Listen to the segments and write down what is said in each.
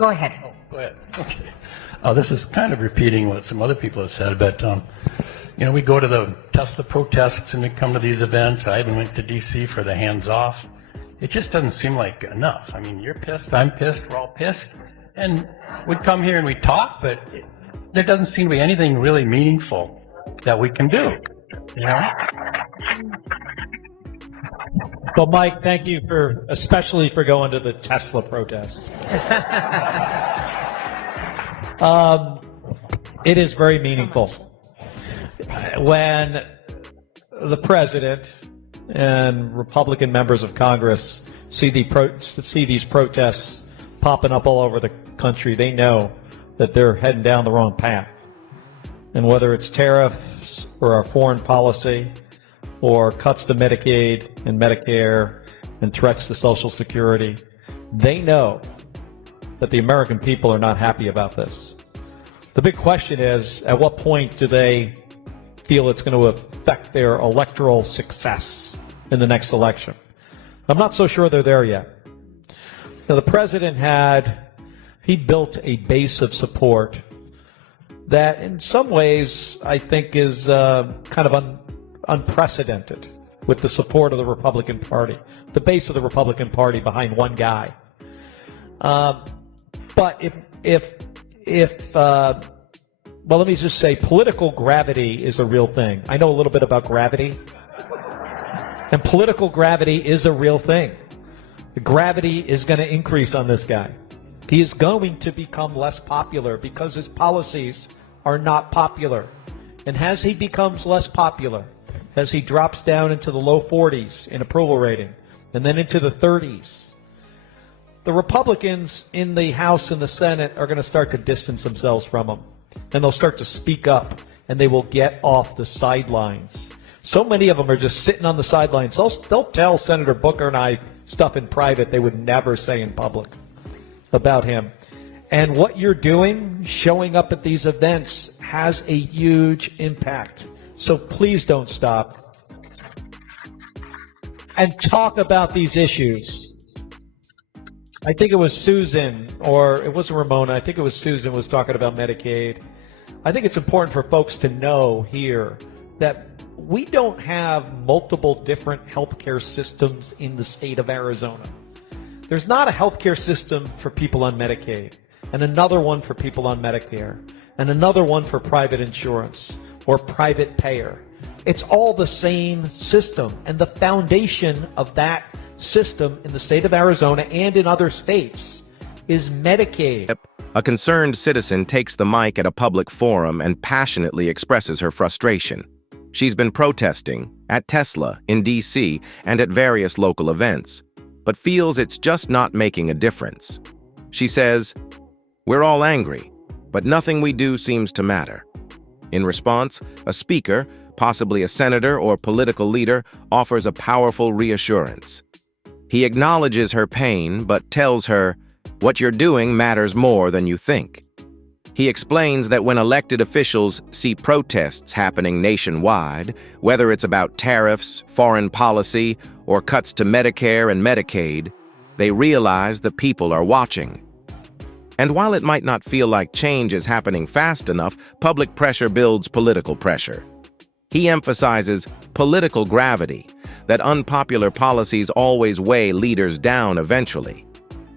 Go ahead. Oh, go ahead. Okay. This is kind of repeating what some other people have said, but we go to the Tesla protests and we come to these events. I even went to D.C. for the hands-off. It just doesn't seem like enough. I mean, you're pissed, I'm pissed, we're all pissed, and we come here and we talk, but there doesn't seem to be anything really meaningful that we can do. You know? Well, Mike, thank you especially for going to the Tesla protest. It is very meaningful. When the president and Republican members of Congress see these protests popping up all over the country, they know that they're heading down the wrong path. And whether it's tariffs or our foreign policy or cuts to Medicaid and Medicare and threats to Social Security, they know that the American people are not happy about this. The big question is, at what point do they feel it's going to affect their electoral success in the next election? I'm not so sure they're there yet. Now, the president he built a base of support that in some ways I think is kind of unprecedented with the support of the Republican Party, the base of the Republican Party behind one guy. But well, let me just say, political gravity is a real thing. I know a little bit about gravity, and political gravity is a real thing. The gravity is going to increase on this guy. He is going to become less popular because his policies are not popular. And as he becomes less popular, as he drops down into the low 40s in approval rating, and then into the 30s, the Republicans in the House and the Senate are going to start to distance themselves from him. And they'll start to speak up, and they will get off the sidelines. So many of them are just sitting on the sidelines. They'll tell Senator Booker and I stuff in private they would never say in public about him. And what you're doing, showing up at these events, has a huge impact. So please don't stop. And talk about these issues. I think it was Susan, or it wasn't Ramona, I think it was Susan was talking about Medicaid. I think it's important for folks to know here that we don't have multiple different healthcare systems in the state of Arizona. There's not a healthcare system for people on Medicaid, and another one for people on Medicare, and another one for private insurance or private payer. It's all the same system, and the foundation of that system in the state of Arizona and in other states is Medicaid. A concerned citizen takes the mic at a public forum and passionately expresses her frustration. She's been protesting at Tesla in D.C. and at various local events, but feels it's just not making a difference. She says, "We're all angry, but nothing we do seems to matter." In response, a speaker, possibly a senator or political leader, offers a powerful reassurance. He acknowledges her pain, but tells her, "What you're doing matters more than you think." He explains that when elected officials see protests happening nationwide, whether it's about tariffs, foreign policy, or cuts to Medicare and Medicaid, they realize the people are watching. And while it might not feel like change is happening fast enough, public pressure builds political pressure. He emphasizes political gravity, that unpopular policies always weigh leaders down eventually.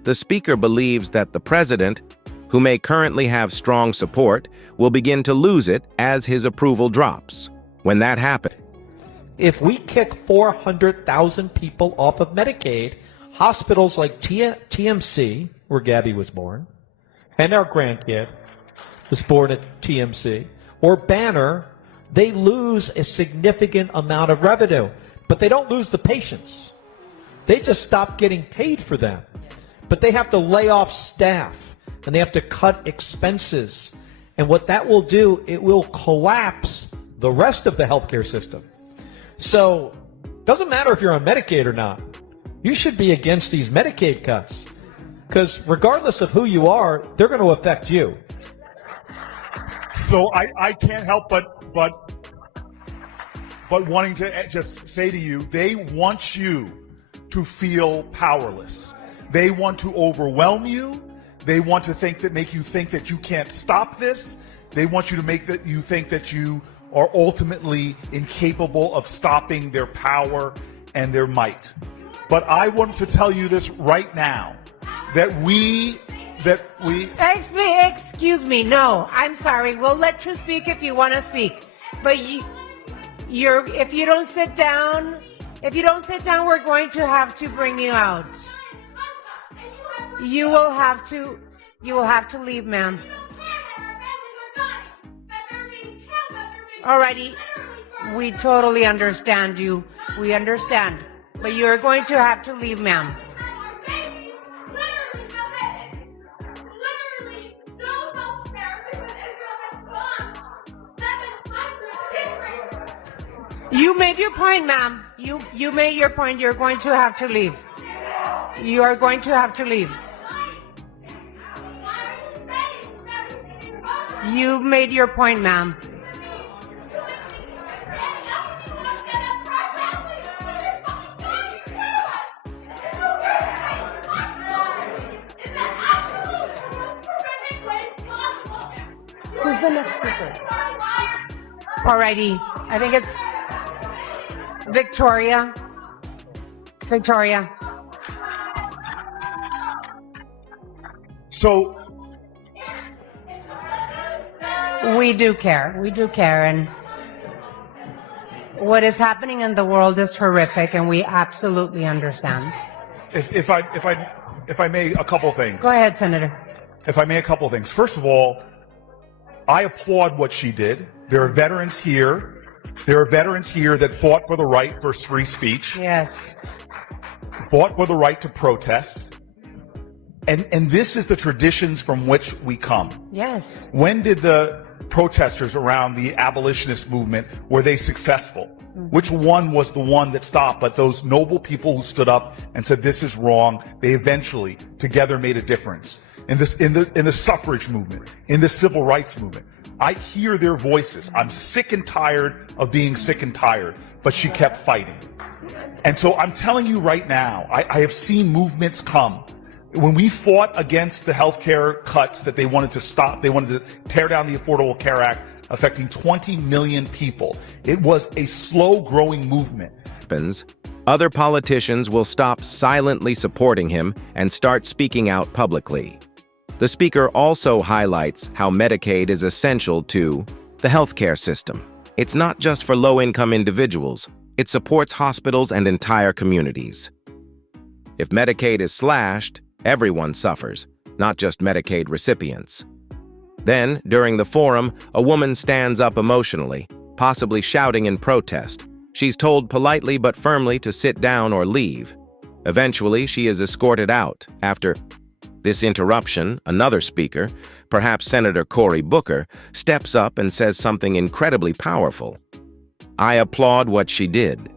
The speaker believes that the president, who may currently have strong support, will begin to lose it as his approval drops. When that happens, if we kick 400,000 people off of Medicaid, hospitals like TMC, where Gabby was born, and our grandkid was born at TMC, or Banner, they lose a significant amount of revenue. But they don't lose the patients. They just stop getting paid for them. But they have to lay off staff, and they have to cut expenses. And what that will do, it will collapse the rest of the healthcare system. So it doesn't matter if you're on Medicaid or not. You should be against these Medicaid cuts, because regardless of who you are, they're going to affect you. So I can't help but wanting to just say to you, they want you to feel powerless. They want to overwhelm you. They want to make you think that you can't stop this. They want you to make that you think that you are ultimately incapable of stopping their power and their might. But I want to tell you this right now, that we. Excuse me. No, I'm sorry. We'll let you speak if you want to speak. But if you don't sit down, we're going to have to bring you out. You will have to leave, ma'am. Alrighty. We totally understand you. We understand. But you're going to have to leave, ma'am. You made your point, ma'am. You made your point. You're going to have to leave. You are going to have to leave. You made your point, ma'am. Who's the next speaker? Alrighty. I think it's Victoria. Victoria. So We do care. We do care. And what is happening in the world is horrific, and we absolutely understand. if I may, a couple things. Go ahead, Senator. If I may, a couple things. First of all, I applaud what she did. There are veterans here. There are veterans here that fought for the right for free speech. Yes. Fought for the right to protest. And this is the traditions from which we come. Yes. When did the protesters around the abolitionist movement, were they successful? Which one was the one that stopped? But those noble people who stood up and said this is wrong, they eventually together made a difference. In the suffrage movement, in the civil rights movement, I hear their voices. I'm sick and tired of being sick and tired, but she kept fighting. And so I'm telling you right now, I have seen movements come. When we fought against the healthcare cuts that they wanted to stop, they wanted to tear down the Affordable Care Act, affecting 20 million people. It was a slow-growing movement. Other politicians will stop silently supporting him and start speaking out publicly. The speaker also highlights how Medicaid is essential to the healthcare system. It's not just for low-income individuals. It supports hospitals and entire communities. If Medicaid is slashed, everyone suffers, not just Medicaid recipients. Then, during the forum, a woman stands up emotionally, possibly shouting in protest. She's told politely but firmly to sit down or leave. Eventually, she is escorted out. After this interruption, another speaker, perhaps Senator Cory Booker, steps up and says something incredibly powerful. I applaud what she did.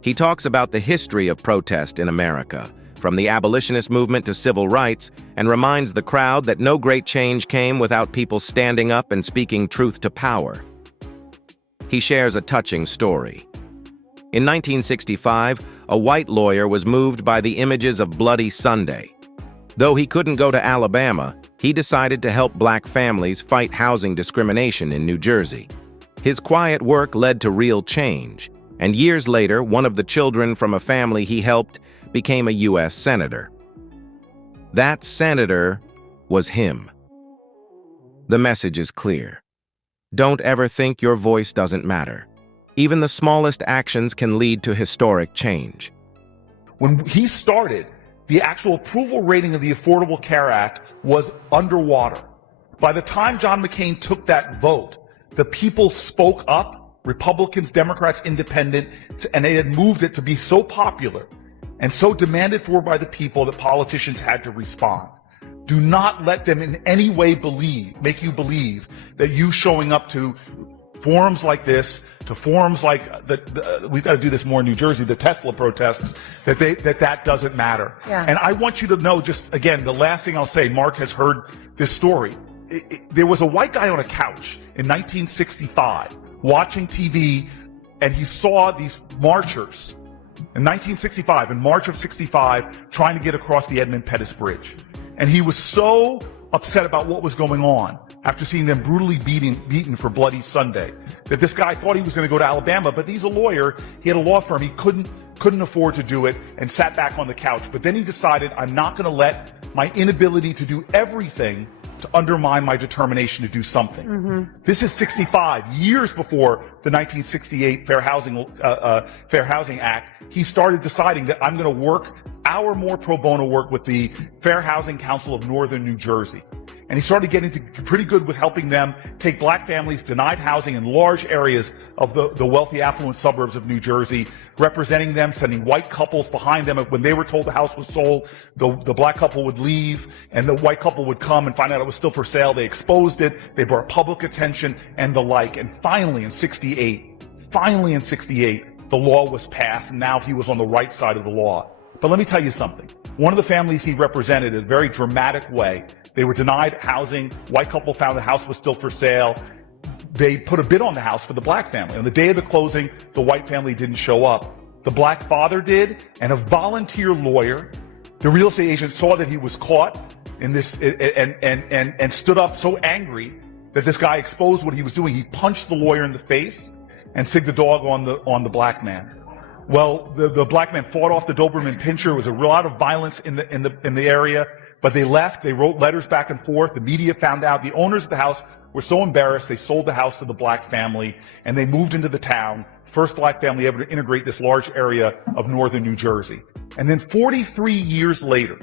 He talks about the history of protest in America, from the abolitionist movement to civil rights, and reminds the crowd that no great change came without people standing up and speaking truth to power. He shares a touching story. In 1965, a white lawyer was moved by the images of Bloody Sunday. Though he couldn't go to Alabama, he decided to help black families fight housing discrimination in New Jersey. His quiet work led to real change, and years later, one of the children from a family he helped became a U.S. senator. That senator was him. The message is clear. Don't ever think your voice doesn't matter. Even the smallest actions can lead to historic change. When he started, the actual approval rating of the Affordable Care Act was underwater. By the time John McCain took that vote, the people spoke up, Republicans, Democrats, Independents, and they had moved it to be so popular and so demanded for by the people that politicians had to respond. Do not let them in any way make you believe that you showing up to forums like this, to forums like we've got to do this more in New Jersey, the Tesla protests, that doesn't matter. Yeah. And I want you to know, just again, the last thing I'll say, Mark has heard this story. There was a white guy on a couch in 1965 watching TV, and he saw these marchers in 1965, in March of 65, trying to get across the Edmund Pettus Bridge. And he was so upset about what was going on after seeing them brutally beaten for Bloody Sunday that this guy thought he was going to go to Alabama, but he's a lawyer. He had a law firm. He couldn't afford to do it and sat back on the couch. But then he decided, I'm not going to let my inability to do everything to undermine my determination to do something. This is 65 years before the 1968 Fair Housing Act. He started deciding that I'm going to work more pro bono work with the Fair Housing Council of Northern New Jersey. And he started getting pretty good with helping them take black families denied housing in large areas of the wealthy, affluent suburbs of New Jersey, representing them, sending white couples behind them. When they were told the house was sold, the black couple would leave, and the white couple would come and find out it was still for sale. They exposed it. They brought public attention and the like. And finally in 68, the law was passed, and now he was on the right side of the law. But let me tell you something. One of the families he represented in a very dramatic way, they were denied housing. White couple found the house was still for sale. They put a bid on the house for the black family. On the day of the closing, the white family didn't show up. The black father did, and a volunteer lawyer, the real estate agent, saw that he was caught in this and stood up so angry that this guy exposed what he was doing. He punched the lawyer in the face and sigged the dog on the black man. Well, the black man fought off the Doberman Pinscher. There was a lot of violence in the area, but they left. They wrote letters back and forth. The media found out. The owners of the house were so embarrassed, they sold the house to the black family, and they moved into the town. First black family ever to integrate this large area of northern New Jersey. And then 43 years later,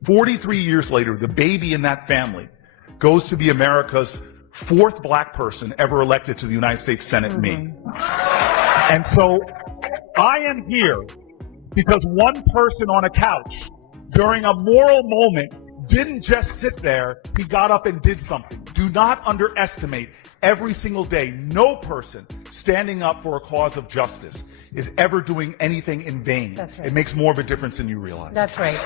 the baby in that family goes to be America's fourth black person ever elected to the United States Senate, me. And so I am here because one person on a couch during a moral moment didn't just sit there, he got up and did something. Do not underestimate every single day. No person standing up for a cause of justice is ever doing anything in vain. That's right. It makes more of a difference than you realize. That's right.